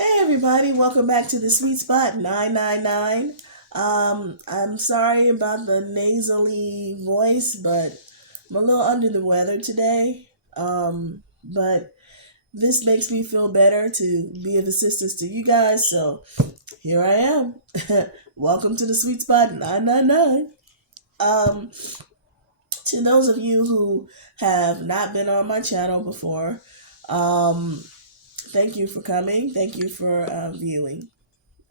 Hey everybody, welcome back to the Sweet Spot 999. I'm sorry about the nasally voice, but I'm a little under the weather today. But this makes me feel better to be of assistance to you guys, so here I am. Welcome to the Sweet Spot 999. Um, to those of you who have not been on my channel before, um, thank you for coming. Thank you for viewing.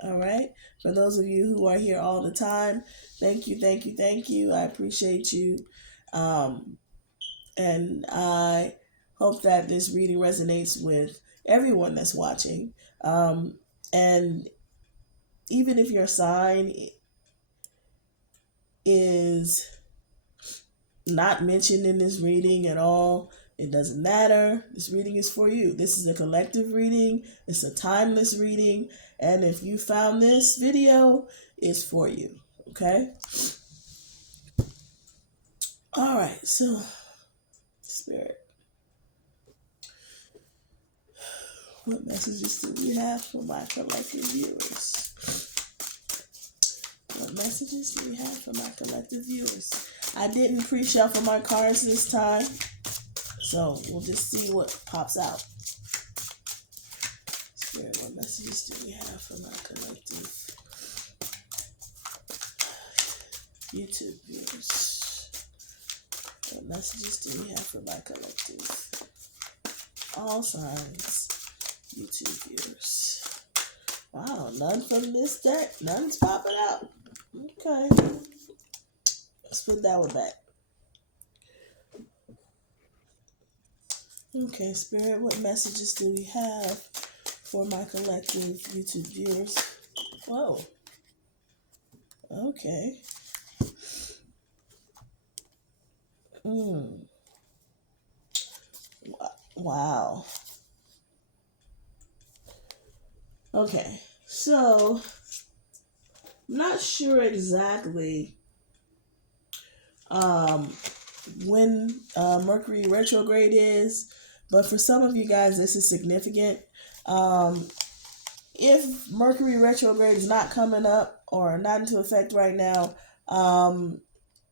All right. For those of you who are here all the time, thank you, thank you, thank you. I appreciate you. Um, and I hope that this reading resonates with everyone that's watching. And even if your sign is not mentioned in this reading at all, it doesn't matter. This reading is for you. This is a collective reading. It's a timeless reading. And if you found this video, it's for you. Okay? All right. So, Spirit, what messages do we have for my collective viewers? What messages do we have for my collective viewers? I didn't pre-shuffle my cards this time, so we'll just see what pops out. Spirit, what messages do we have for my collective YouTube viewers? What messages do we have for my collective all signs YouTube viewers? Wow, none from this deck. None's popping out. Okay. Let's put that one back. Okay, Spirit, what messages do we have for my collective YouTube viewers? Whoa. Okay. Wow. Okay, so I'm not sure exactly when Mercury retrograde is, but for some of you guys, this is significant. If Mercury retrograde is not coming up or not into effect right now,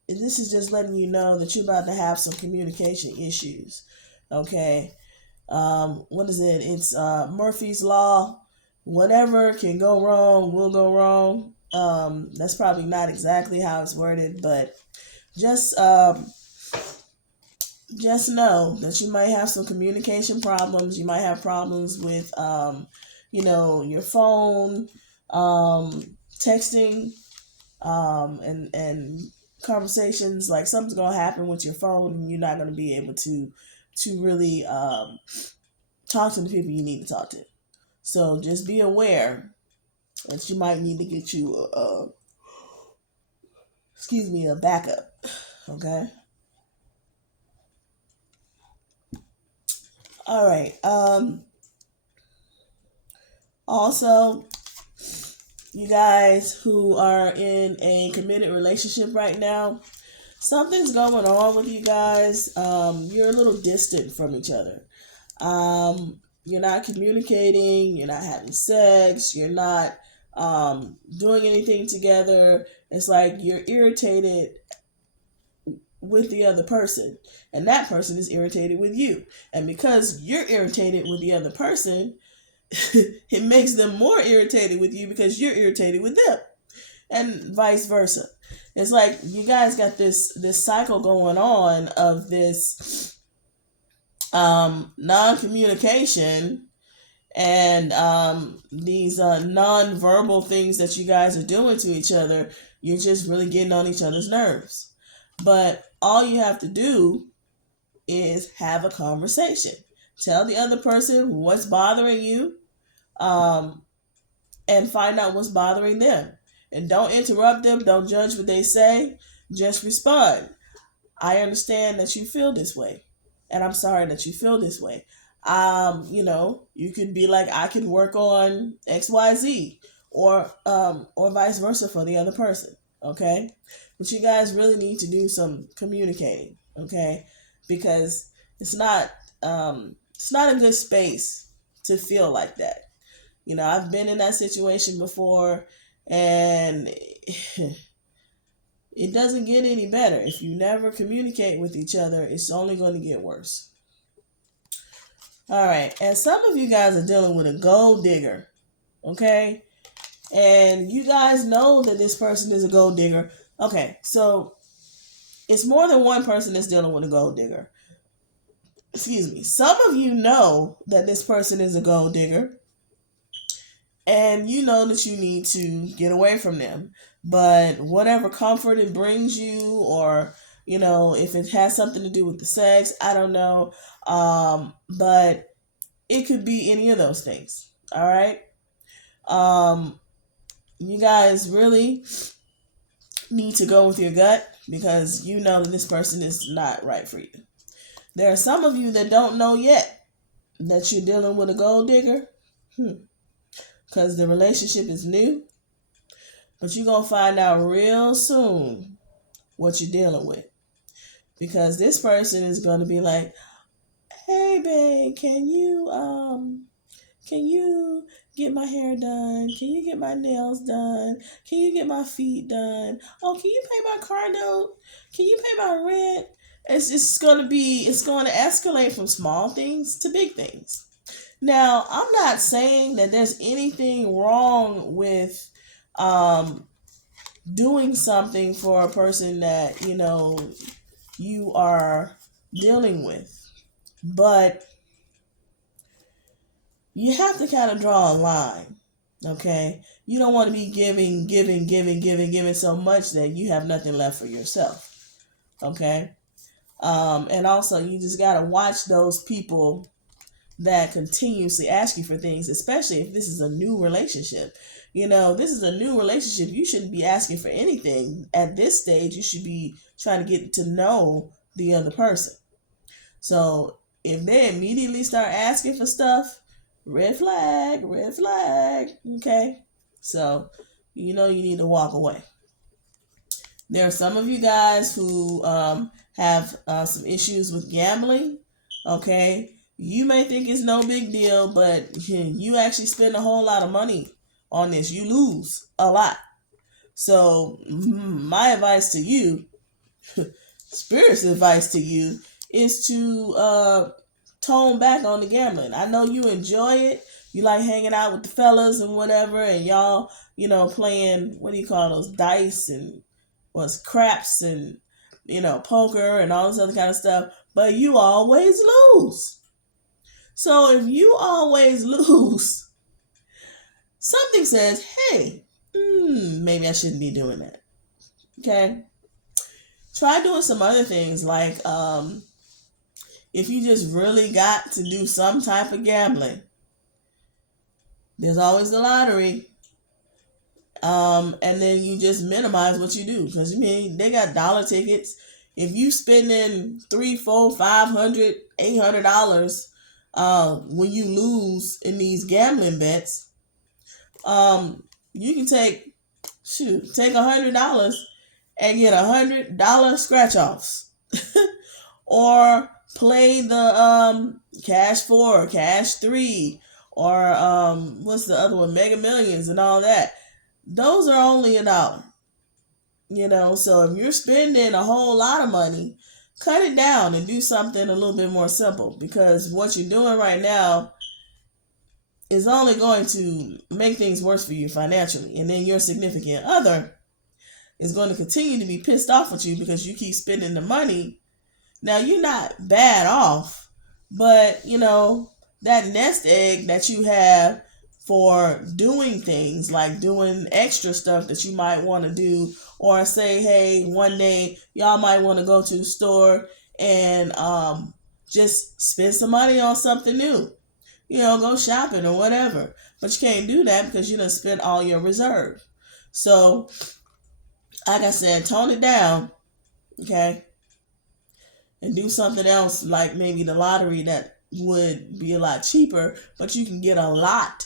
this is just letting you know that you're about to have some communication issues. Okay. What is it? It's Murphy's Law. Whatever can go wrong will go wrong. That's probably not exactly how it's worded, but just know that you might have some communication problems. You might have problems with your phone, texting, and conversations. Like something's gonna happen with your phone, and you're not gonna be able to really talk to the people you need to talk to. So just be aware that you might need to get you a backup. Okay. All right. Also, you guys who are in a committed relationship right now, something's going on with you guys. You're a little distant from each other. You're not communicating. You're not having sex. You're not doing anything together. It's like you're irritated with the other person, and that person is irritated with you. And because you're irritated with the other person, it makes them more irritated with you because you're irritated with them, and vice versa. It's like you guys got this cycle going on of this non-communication and these non-verbal things that you guys are doing to each other. You're just really getting on each other's nerves. But all you have to do is have a conversation. Tell the other person what's bothering you, and find out what's bothering them. And don't interrupt them. Don't judge what they say. Just respond. I understand that you feel this way, and I'm sorry that you feel this way. You could be like, I can work on XYZ, or vice versa for the other person. Okay, but you guys really need to do some communicating. Okay, because it's not a good space to feel like that. I've been in that situation before, and it doesn't get any better. If you never communicate with each other, it's only going to get worse. All right. And some of you guys are dealing with a gold digger. Okay. And you guys know that this person is a gold digger. Okay. So it's more than one person that's dealing with a gold digger. Excuse me. Some of you know that this person is a gold digger, and you know that you need to get away from them. But whatever comfort it brings you, or if it has something to do with the sex, I don't know. But it could be any of those things. All right. You guys really need to go with your gut, because you know that this person is not right for you. There are some of you that don't know yet that you're dealing with a gold digger, because the relationship is new. But you're going to find out real soon what you're dealing with. Because this person is going to be like, hey, babe, can you get my hair done? Can you get my nails done? Can you get my feet done? Oh, can you pay my car note? Can you pay my rent? It's going to escalate from small things to big things. Now, I'm not saying that there's anything wrong with doing something for a person that you are dealing with, but you have to kind of draw a line. Okay, you don't want to be giving so much that you have nothing left for yourself. Okay. And also, you just got to watch those people that continuously ask you for things, especially if this is a new relationship. This is a new relationship. You shouldn't be asking for anything at this stage. You should be trying to get to know the other person. So if they immediately start asking for stuff, red flag, red flag. Okay. So, you need to walk away. There are some of you guys who have some issues with gambling. Okay. You may think it's no big deal, but you actually spend a whole lot of money on this. You lose a lot. So my advice to you, Spirit's advice to you, is to tone back on the gambling. I know you enjoy it. You like hanging out with the fellas and whatever, and y'all, playing, what do you call those, dice and craps and, poker and all this other kind of stuff. But you always lose. So if you always lose, something says, hey, maybe I shouldn't be doing that. Okay? Try doing some other things, like if you just really got to do some type of gambling, there's always the lottery. And then you just minimize what you do, because they got dollar tickets. If you spending $300, $400, $500, $800 when you lose in these gambling bets, you can take $100 and get $100 scratch offs, or play the cash 4 or cash 3, or what's the other one, Mega Millions and all that. Those are only $1. So if you're spending a whole lot of money, cut it down and do something a little bit more simple, because what you're doing right now is only going to make things worse for you financially. And then your significant other is going to continue to be pissed off with you because you keep spending the money. Now, you're not bad off, but that nest egg that you have for doing things, like doing extra stuff that you might want to do, or say, hey, one day y'all might want to go to the store and just spend some money on something new, go shopping or whatever. But you can't do that because you done spent all your reserve. So, like I said, tone it down, okay? And do something else, like maybe the lottery, that would be a lot cheaper, but you can get a lot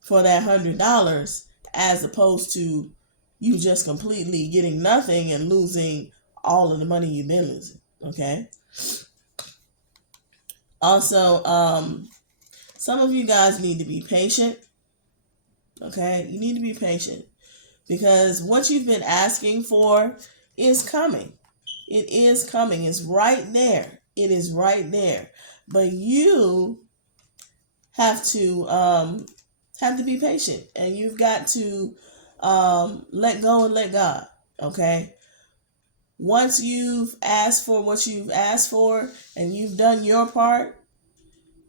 for that $100, as opposed to you just completely getting nothing and losing all of the money you've been losing. Okay. Also, some of you guys need to be patient. Okay? You need to be patient because what you've been asking for is coming. It is coming. It's right there. It is right there. But you have to be patient, and you've got to let go and let God. Okay? Once you've asked for what you've asked for and you've done your part,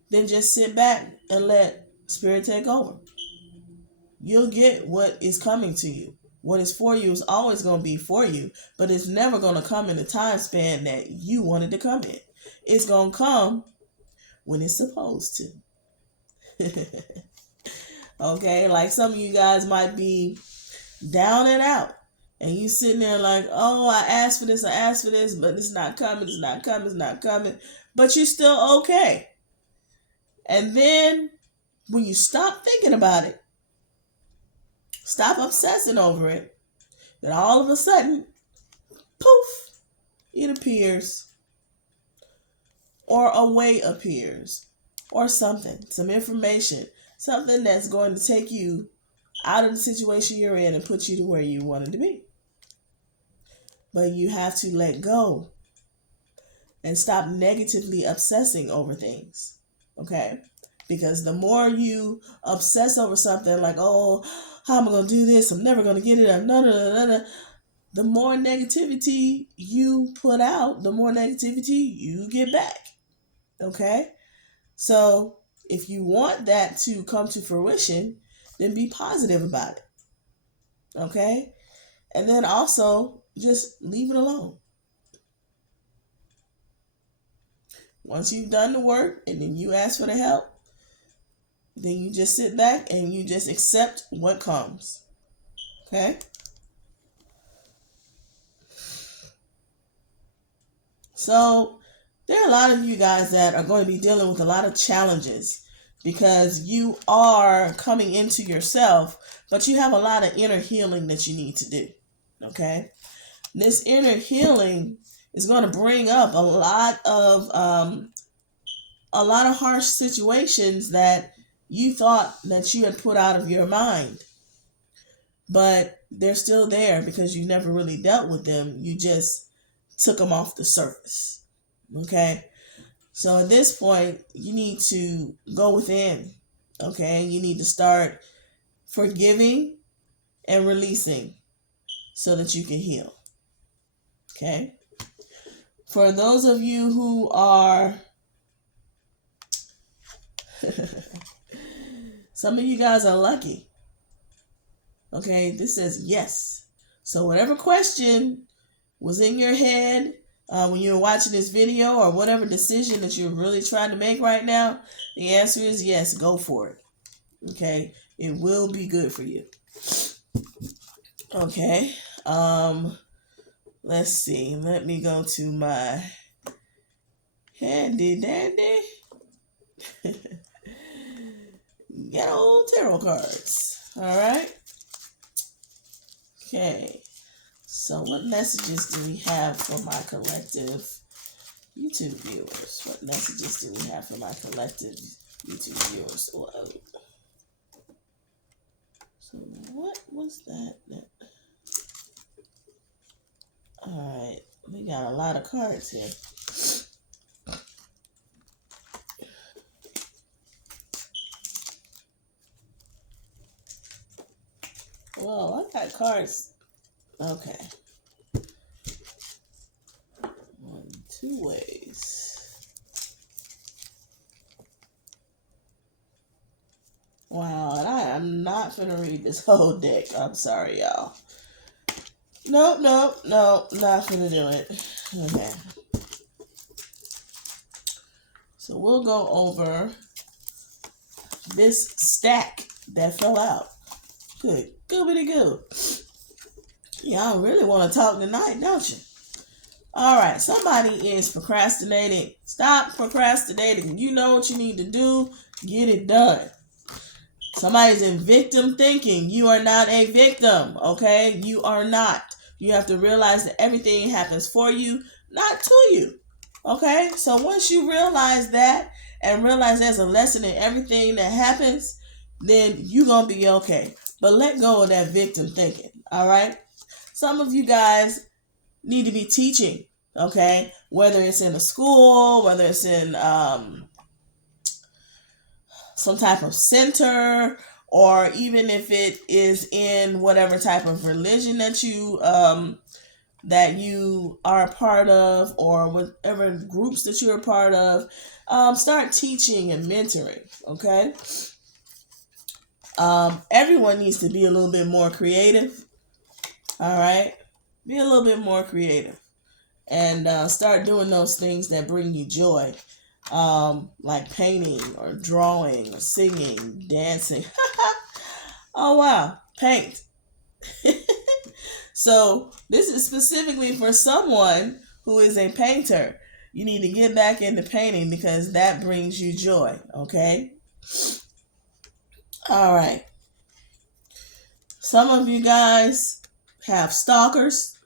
then just sit back and let Spirit take over. You'll get what is coming to you. What is for you is always going to be for you, but it's never going to come in the time span that you wanted to come in. It's going to come when it's supposed to. Okay, like some of you guys might be down and out, and you sitting there like, oh, I asked for this, but it's not coming, it's not coming, but you're still okay. And then when you stop thinking about it, stop obsessing over it, then all of a sudden, poof, it appears, or a way appears, or something, some information, something that's going to take you out of the situation you're in and put you to where you wanted to be. But you have to let go and stop negatively obsessing over things. Okay? Because the more you obsess over something like, oh, how am I going to do this? I'm never going to get it. The more negativity you put out, the more negativity you get back. Okay? So if you want that to come to fruition, then be positive about it. Okay? And then also just leave it alone. Once you've done the work and then you ask for the help, then you just sit back and you just accept what comes. Okay? So there are a lot of you guys that are going to be dealing with a lot of challenges because you are coming into yourself, but you have a lot of inner healing that you need to do. Okay? This inner healing is going to bring up a lot of harsh situations that you thought that you had put out of your mind, but they're still there because you never really dealt with them. You just took them off the surface. Okay? So at this point, you need to go within. Okay? You need to start forgiving and releasing so that you can heal. Okay? For those of you who are some of you guys are lucky. Okay, this says yes. So whatever question was in your head when you were watching this video, or whatever decision that you're really trying to make right now, the answer is yes, go for it. Okay, it will be good for you. Okay, let's see. Let me go to my handy dandy get old tarot cards. All right. Okay. So what messages do we have for my collective YouTube viewers? What messages do we have for my collective YouTube viewers? Whoa. So what was that? All right. We got a lot of cards here. Whoa, I got cards. Okay. 1, 2 ways. Wow, and I am not gonna read this whole deck. I'm sorry, y'all. Nope, not gonna do it. Okay. So we'll go over this stack that fell out. Good. Goobity goo. Y'all really want to talk tonight, don't you? All right. Somebody is procrastinating. Stop procrastinating. You know what you need to do. Get it done. Somebody's in victim thinking. You are not a victim, okay? You are not. You have to realize that everything happens for you, not to you, okay? So once you realize that and realize there's a lesson in everything that happens, then you're going to be okay. But let go of that victim thinking, all right? Some of you guys need to be teaching, okay? Whether it's in a school, whether it's in some type of center, or even if it is in whatever type of religion that you are a part of, or whatever groups that you're a part of. Start teaching and mentoring, okay? Everyone needs to be a little bit more creative, all right? Be a little bit more creative, and start doing those things that bring you joy, like painting or drawing or singing, dancing. Oh, wow, paint. So this is specifically for someone who is a painter. You need to get back into painting because that brings you joy, okay? All right. Some of you guys have stalkers,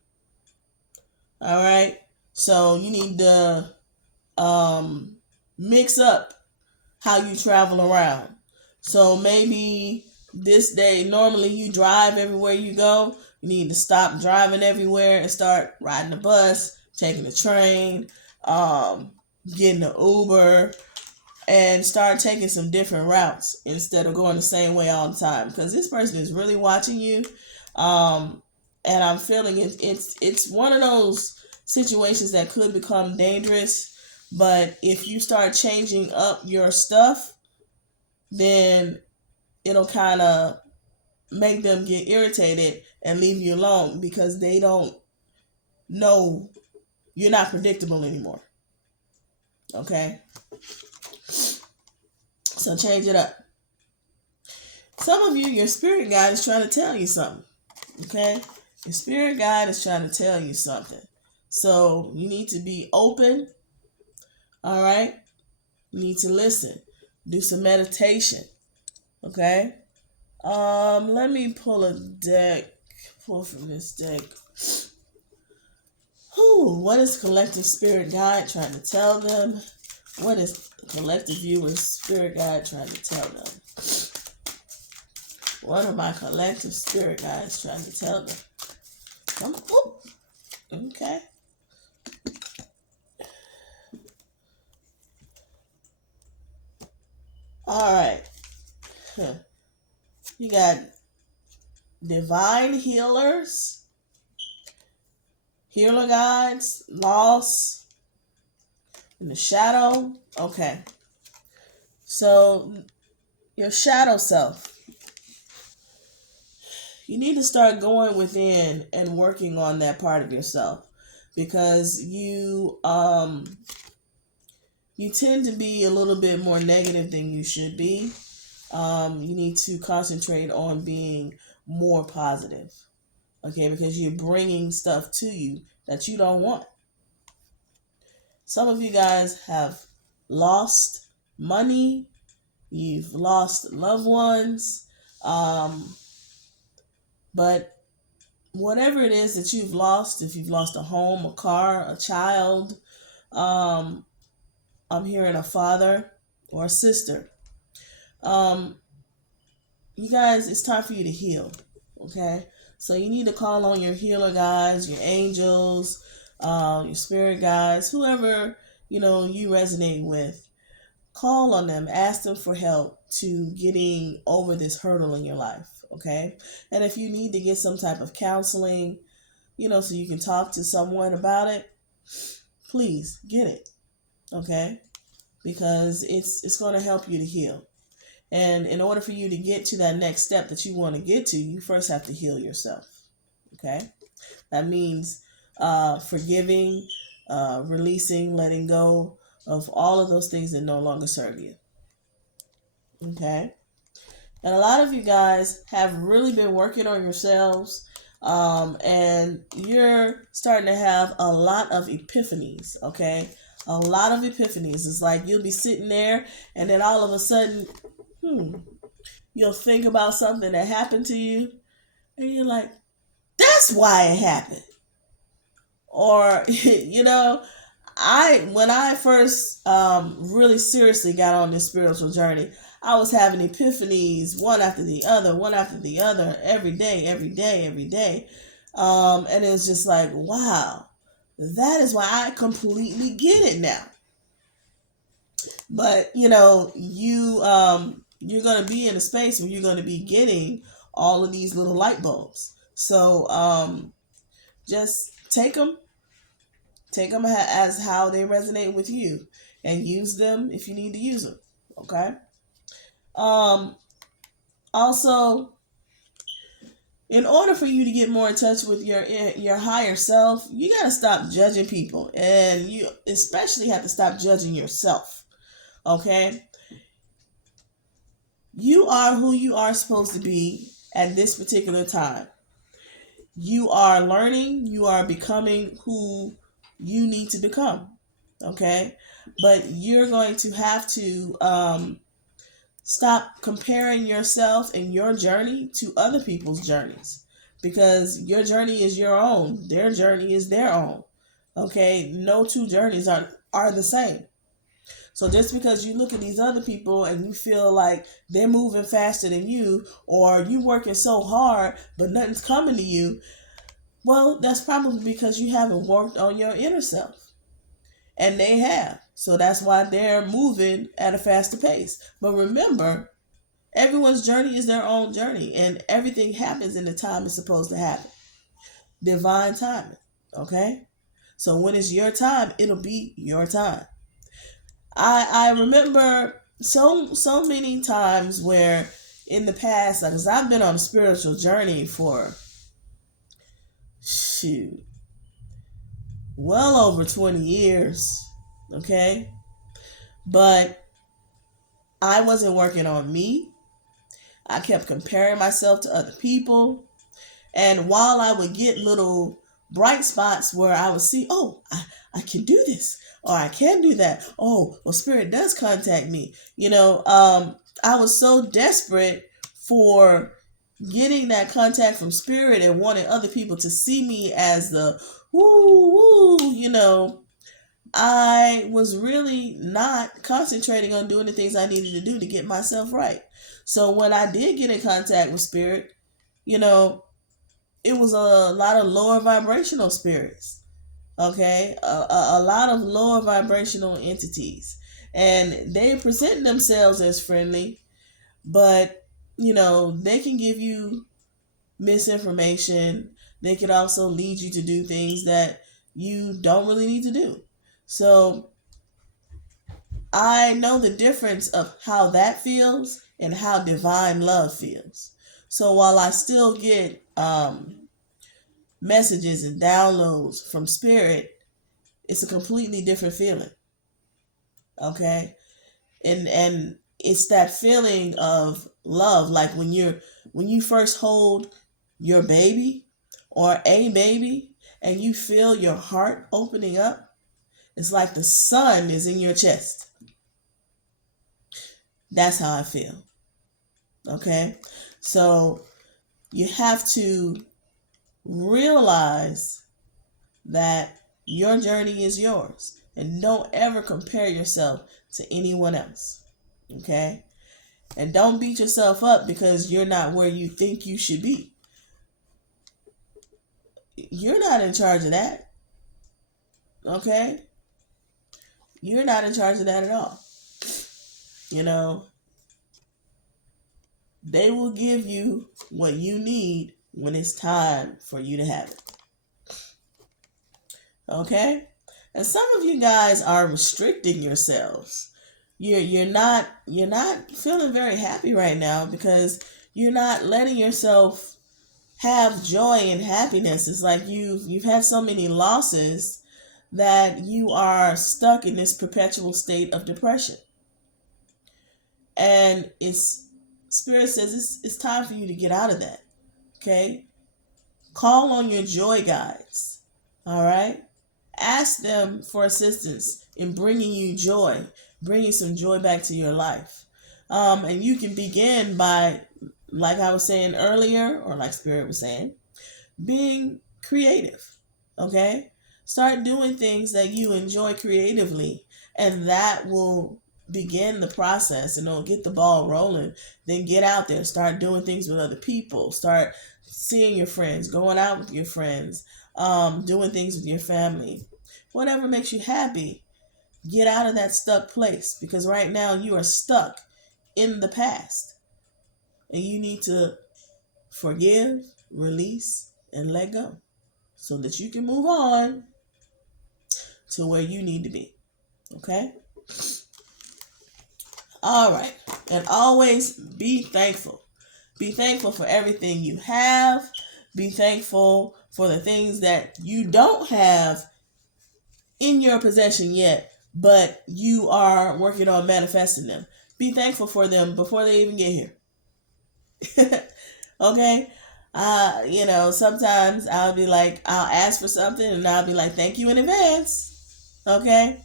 all right? So you need to mix up how you travel around. So maybe this day, normally you drive everywhere you go. You need to stop driving everywhere and start riding the bus, taking the train, getting an Uber, and start taking some different routes instead of going the same way all the time. Because this person is really watching you, and I'm feeling it's one of those situations that could become dangerous. But if you start changing up your stuff, then it'll kind of make them get irritated and leave you alone because they don't know you're not predictable anymore. Okay? So change it up. Some of you, your spirit guide is trying to tell you something. Okay? Your spirit guide is trying to tell you something. So you need to be open. All right? You need to listen. Do some meditation. Okay? Let me pull from this deck. What is collective spirit guide trying to tell them? What is collective viewer's spirit guide trying to tell them? What are my collective spirit guides trying to tell them? Come on. Okay. All right. You got divine healers, healer guides, loss, in the shadow. Okay. So your shadow self. You need to start going within and working on that part of yourself because you tend to be a little bit more negative than you should be. You need to concentrate on being more positive, okay? Because you're bringing stuff to you that you don't want. Some of you guys have lost money. You've lost loved ones. But whatever it is that you've lost, if you've lost a home, a car, a child, I'm hearing a father or a sister. You guys, it's time for you to heal, okay? So you need to call on your healer guides, your angels, your spirit guides, whoever, you resonate with. Call on them, ask them for help to getting over this hurdle in your life, okay? And if you need to get some type of counseling, so you can talk to someone about it, please get it, okay? Because it's going to help you to heal. And in order for you to get to that next step that you want to get to, you first have to heal yourself, okay? That means forgiving, releasing, letting go of all of those things that no longer serve you, okay? And a lot of you guys have really been working on yourselves, and you're starting to have a lot of epiphanies, okay? A lot of epiphanies. It's like you'll be sitting there, and then all of a sudden, you'll think about something that happened to you, and you're like, that's why it happened. Or, when I first really seriously got on this spiritual journey, I was having epiphanies one after the other, one after the other, every day, every day, every day. And it was just like, wow, that is why I completely get it now. But you're gonna be in a space where you're gonna be getting all of these little light bulbs. So just take them as how they resonate with you, and use them if you need to use them. Okay. Um, Also, in order for you to get more in touch with your higher self, you got to stop judging people, and you especially have to stop judging yourself. Okay. You are who you are supposed to be at this particular time. You are learning, you are becoming who you need to become. Okay. But you're going to have to stop comparing yourself and your journey to other people's journeys, because your journey is your own, their journey is their own. Okay. No two journeys are the same. So just because you look at these other people and you feel like they're moving faster than you, or you working so hard but nothing's coming to you, well, that's probably because you haven't worked on your inner self. And they have. So that's why they're moving at a faster pace. But remember, everyone's journey is their own journey, and everything happens in the time it's supposed to happen. Divine timing. Okay? So when it's your time, it'll be your time. I remember so many times where in the past, because I've been on a spiritual journey for shoot, well over 20 years. Okay? But I wasn't working on me. I kept comparing myself to other people. And while I would get little bright spots where I would see, oh, I can do this, or I can do that. Oh, well, Spirit does contact me. I was so desperate for getting that contact from Spirit and wanting other people to see me as the woo woo. I was really not concentrating on doing the things I needed to do to get myself right. So when I did get in contact with Spirit, you know, it was a lot of lower vibrational spirits. Okay. A lot of lower vibrational entities. And they present themselves as friendly, but, they can give you misinformation. They could also lead you to do things that you don't really need to do. So I know the difference of how that feels and how divine love feels. So while I still get messages and downloads from Spirit, it's a completely different feeling. Okay? And it's that feeling of love, like when you first hold your baby or a baby and you feel your heart opening up. It's like the sun is in your chest. That's how I feel. Okay? So you have to realize that your journey is yours, and don't ever compare yourself to anyone else. Okay? And don't beat yourself up because you're not where you think you should be. You're not in charge of that. Okay? You're not in charge of that at all. They will give you what you need when it's time for you to have it. Okay? And some of you guys are restricting yourselves. You're not feeling very happy right now because you're not letting yourself have joy and happiness. It's like you've had so many losses that you are stuck in this perpetual state of depression. And Spirit says it's time for you to get out of that. Okay? Call on your joy guides. All right? Ask them for assistance in bringing you joy, bringing some joy back to your life. And you can begin by, like I was saying earlier, or like Spirit was saying, being creative. Okay? Start doing things that you enjoy creatively, and that will begin the process and don't get the ball rolling, then get out there, start doing things with other people, start seeing your friends, going out with your friends, doing things with your family, whatever makes you happy. Get out of that stuck place, because right now you are stuck in the past and you need to forgive, release, and let go so that you can move on to where you need to be. Okay? All right. And always be thankful. Be thankful for everything you have. Be thankful for the things that you don't have in your possession yet, but you are working on manifesting them. Be thankful for them before they even get here. Okay? Sometimes I'll be like, I'll ask for something and I'll be like, thank you in advance. Okay?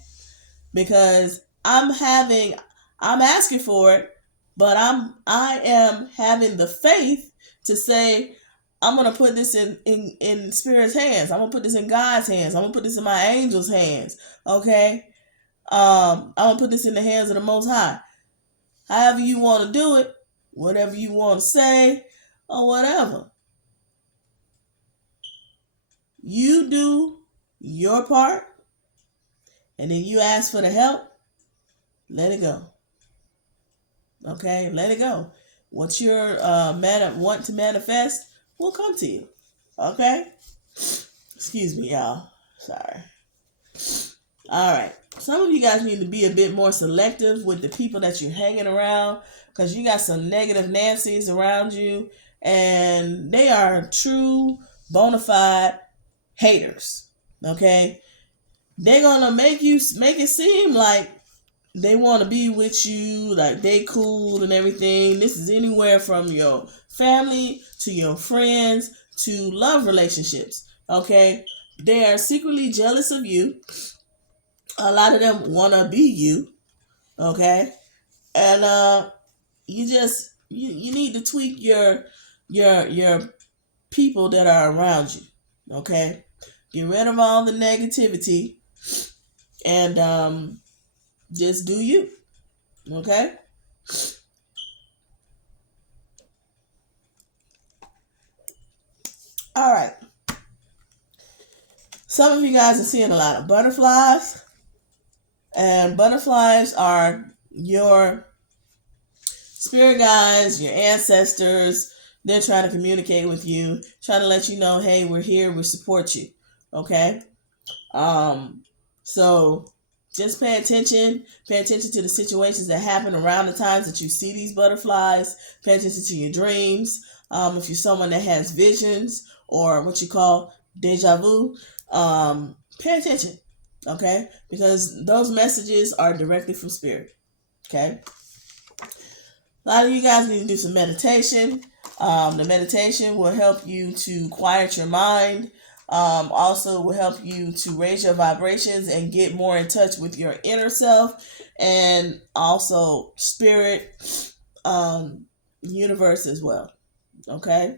Because I'm asking for it, but I am having the faith to say, I'm gonna put this in Spirit's hands. I'm gonna put this in God's hands. I'm gonna put this in my angels' hands. Okay? I'm gonna put this in the hands of the Most High. However you want to do it, whatever you want to say, or whatever. You do your part, and then you ask for the help. Let it go. Okay, let it go. What you're want to manifest will come to you. Okay? Excuse me, y'all. Sorry. All right. Some of you guys need to be a bit more selective with the people that you're hanging around, because you got some negative Nancy's around you, and they are true, bona fide haters. Okay? They're gonna make it seem like they want to be with you, like they cool and everything. This is anywhere from your family to your friends to love relationships. Okay? They are secretly jealous of you. A lot of them want to be you. Okay? And you need to tweak your people that are around you. Okay? Get rid of all the negativity and just do you. Okay? All right. Some of you guys are seeing a lot of butterflies, and butterflies are your spirit guides, your ancestors. They're trying to communicate with you, trying to let you know, hey, we're here, we support you. Okay? So just pay attention. Pay attention to the situations that happen around the times that you see these butterflies. Pay attention to your dreams. If you're someone that has visions or what you call deja vu, pay attention. Okay? Because those messages are directly from Spirit. Okay? A lot of you guys need to do some meditation. The meditation will help you to quiet your mind. Also will help you to raise your vibrations and get more in touch with your inner self, and also spirit, universe as well. Okay?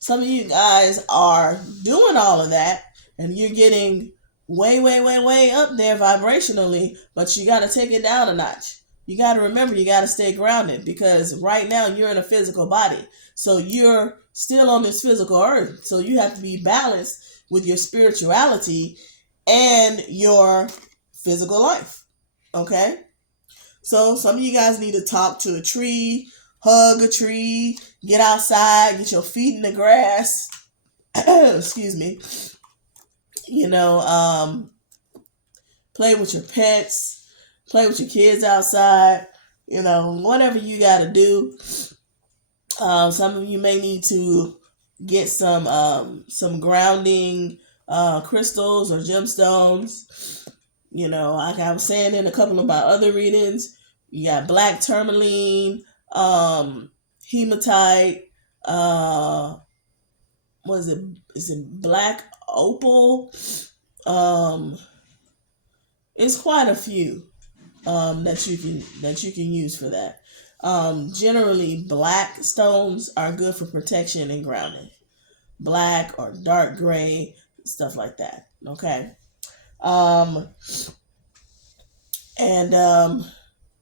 Some of you guys are doing all of that and you're getting way, way, way, way up there vibrationally, but you got to take it down a notch. You got to remember, you got to stay grounded, because right now you're in a physical body. So you're still on this physical earth. So you have to be balanced with your spirituality and your physical life. Okay? So some of you guys need to talk to a tree, hug a tree, get outside, get your feet in the grass. Excuse me. Play with your pets. Play with your kids outside, whatever you got to do. Some of you may need to get some grounding crystals or gemstones. Like I was saying in a couple of my other readings, you got black tourmaline, hematite, what is it? Is it black opal? It's quite a few that you can use for that. Generally, black stones are good for protection and grounding. Black or dark gray, stuff like that. Okay. And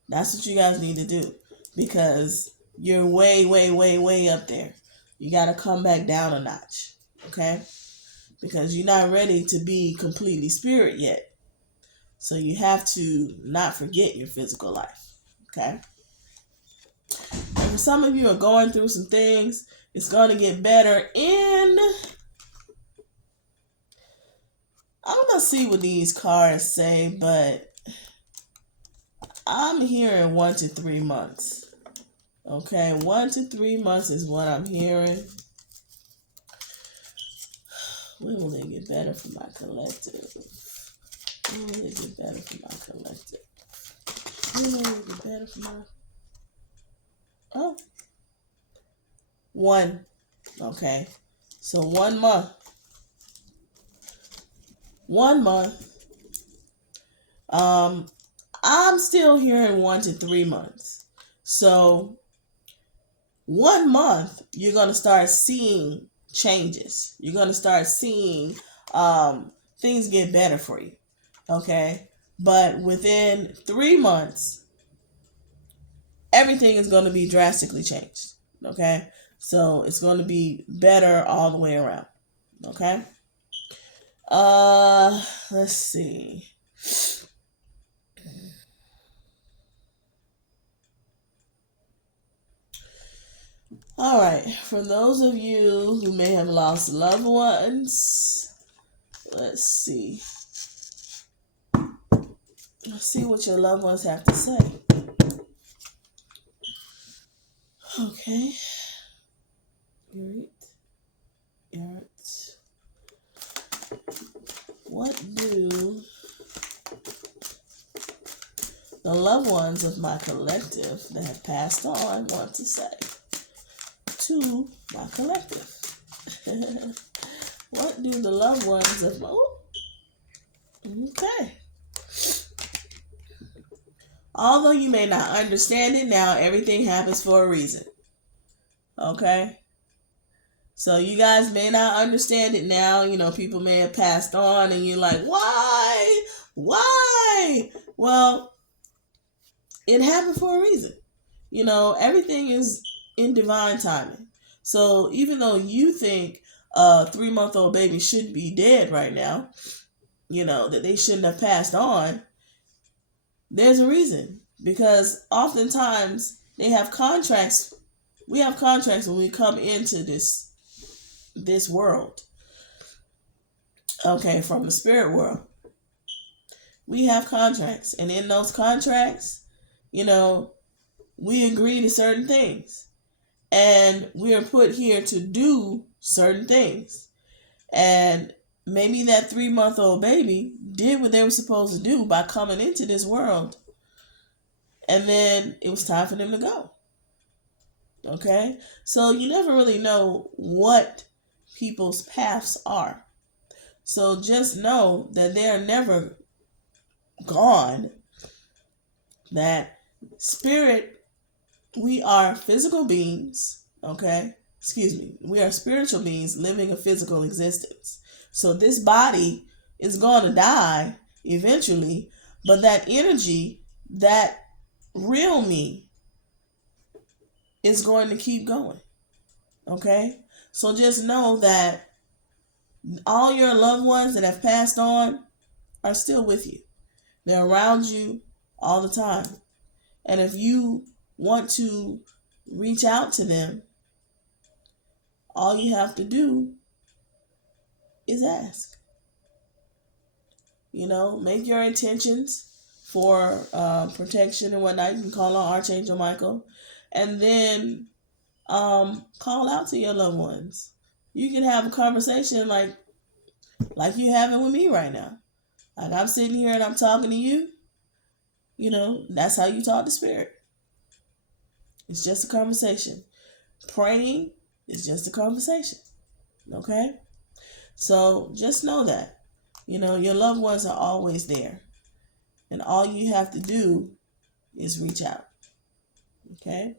That's what you guys need to do, because you're way, way, way, way up there. You got to come back down a notch, okay? Because you're not ready to be completely spirit yet. So you have to not forget your physical life, okay? And for some of you are going through some things, it's going to get better in... I'm going to see what these cards say, but I'm hearing 1 to 3 months. Okay, 1 to 3 months is what I'm hearing. When will they get better for my collective? When will they get better for my collective? When will they get better for my... Oh. 1. Okay. So 1 month. 1 month. I'm still hearing 1 to 3 months. So 1 month, you're going to start seeing changes. You're going to start seeing things get better for you. Okay? But within 3 months, everything is going to be drastically changed. Okay? So it's going to be better all the way around. Okay? Let's see. All right, for those of you who may have lost loved ones, let's see. Let's see what your loved ones have to say. Okay. What do the loved ones of my collective that have passed on want to say to my collective? What do the loved ones of my... Okay. Although you may not understand it now, everything happens for a reason. Okay? So you guys may not understand it now. You know, people may have passed on and you're like, why? Why? Well, it happened for a reason. You know, everything is in divine timing. So even though you think a 3-month-old baby should be dead right now, you know, that they shouldn't have passed on, there's a reason. Because oftentimes they have contracts. We have contracts when we come into this world. Okay, from the spirit world. We have contracts. And in those contracts, you know, we agree to certain things. And we are put here to do certain things. And maybe that 3-month-old baby did what they were supposed to do by coming into this world. And then it was time for them to go. Okay? So you never really know what people's paths are. So just know that they're never gone. That spirit, we are physical beings, okay? Excuse me. We are spiritual beings living a physical existence. So this body is going to die eventually, but that energy, that real me, is going to keep going, okay? So just know that all your loved ones that have passed on are still with you. They're around you all the time. And if you want to reach out to them, all you have to do is ask. You know, make your intentions for protection and whatnot. You can call on Archangel Michael. And then call out to your loved ones. You can have a conversation like you're having with me right now. Like I'm sitting here and I'm talking to you. You know, that's how you talk to spirit. It's just a conversation. Praying is just a conversation. Okay? So just know that. You know, your loved ones are always there. And all you have to do is reach out. Okay?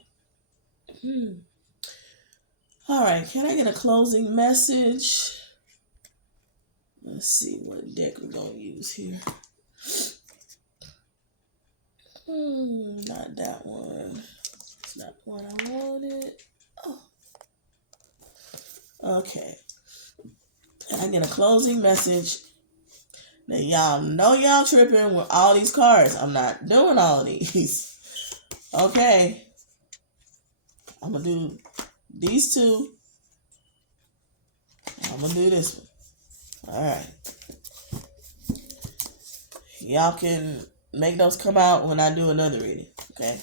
All right. Can I get a closing message? Let's see what deck we're going to use here. Not that one. It's not the one I wanted. Oh. Okay. And I get a closing message. Now y'all know y'all tripping with all these cards. I'm not doing all of these. Okay. I'm going to do these two. I'm going to do this one. Alright. Y'all can make those come out when I do another reading. Okay.